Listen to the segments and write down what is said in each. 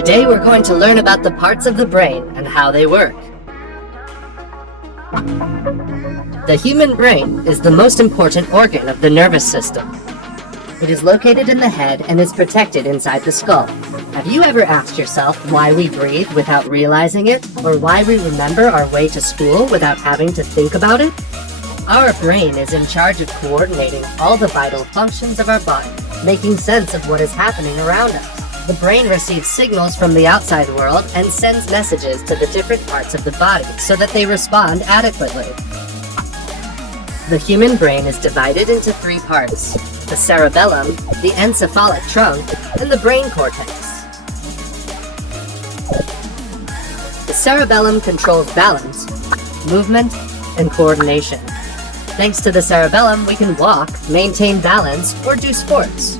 Today we're going to learn about the parts of the brain and how they work. The human brain is the most important organ of the nervous system. It is located in the head and is protected inside the skull. Have you ever asked yourself why we breathe without realizing it, or why we remember our way to school without having to think about it? Our brain is in charge of coordinating all the vital functions of our body, making sense of what is happening around us. The brain receives signals from the outside world and sends messages to the different parts of the body so that they respond adequately. The human brain is divided into three parts: the cerebellum, the encephalic trunk, and the brain cortex. The cerebellum controls balance, movement, and coordination. Thanks to the cerebellum, we can walk, maintain balance, or do sports.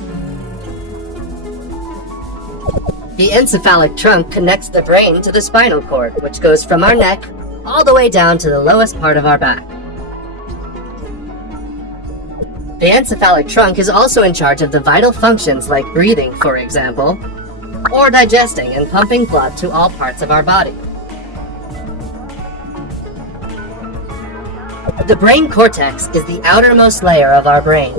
The encephalic trunk connects the brain to the spinal cord, which goes from our neck all the way down to the lowest part of our back. The encephalic trunk is also in charge of the vital functions like breathing, for example, or digesting and pumping blood to all parts of our body. The brain cortex is the outermost layer of our brain.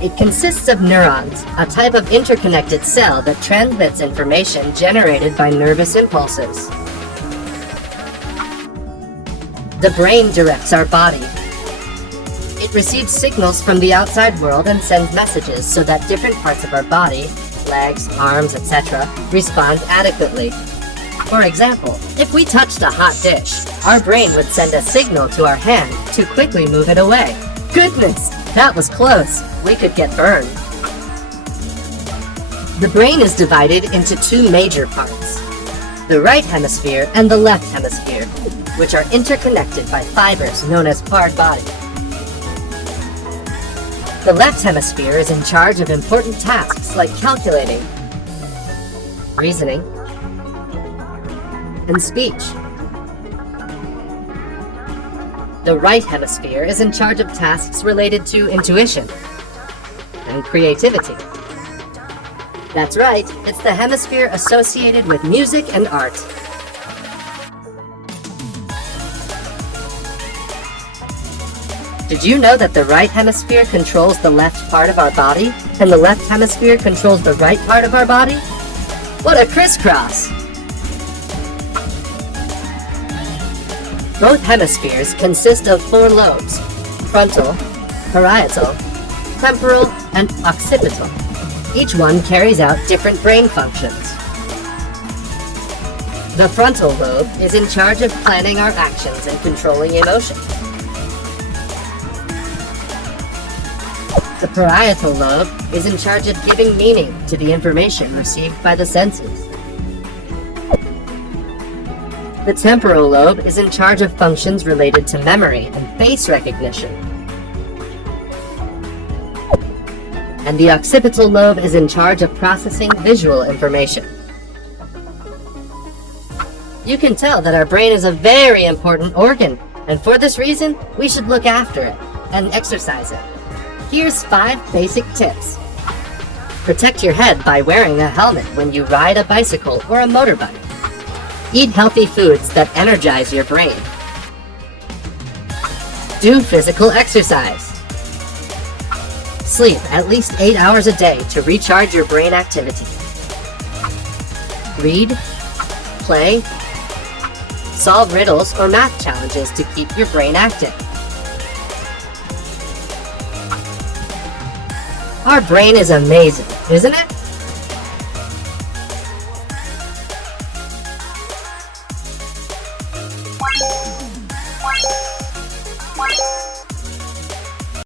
It consists of neurons, a type of interconnected cell that transmits information generated by nervous impulses. The brain directs our body. It receives signals from the outside world and sends messages so that different parts of our body, legs, arms, etc., respond adequately. For example, if we touched a hot dish, our brain would send a signal to our hand to quickly move it away. Goodness, that was close. We could get burned. The brain is divided into two major parts: the right hemisphere and the left hemisphere, which are interconnected by fibers known as part body. The left hemisphere is in charge of important tasks like calculating, reasoning, and speech. The right hemisphere is in charge of tasks related to intuition and creativity. That's right, it's the hemisphere associated with music and art. Did you know that the right hemisphere controls the left part of our body, and the left hemisphere controls the right part of our body? What a crisscross! Both hemispheres consist of four lobes: frontal, parietal, temporal, and occipital. Each one carries out different brain functions. The frontal lobe is in charge of planning our actions and controlling emotions. The parietal lobe is in charge of giving meaning to the information received by the senses. The temporal lobe is in charge of functions related to memory and face recognition. And the occipital lobe is in charge of processing visual information. You can tell that our brain is a very important organ, and for this reason, we should look after it and exercise it. Here's 5 basic tips. Protect your head by wearing a helmet when you ride a bicycle or a motorbike. Eat healthy foods that energize your brain. Do physical exercise. Sleep at least 8 hours a day to recharge your brain activity. Read, play, solve riddles or math challenges to keep your brain active. Our brain is amazing, isn't it?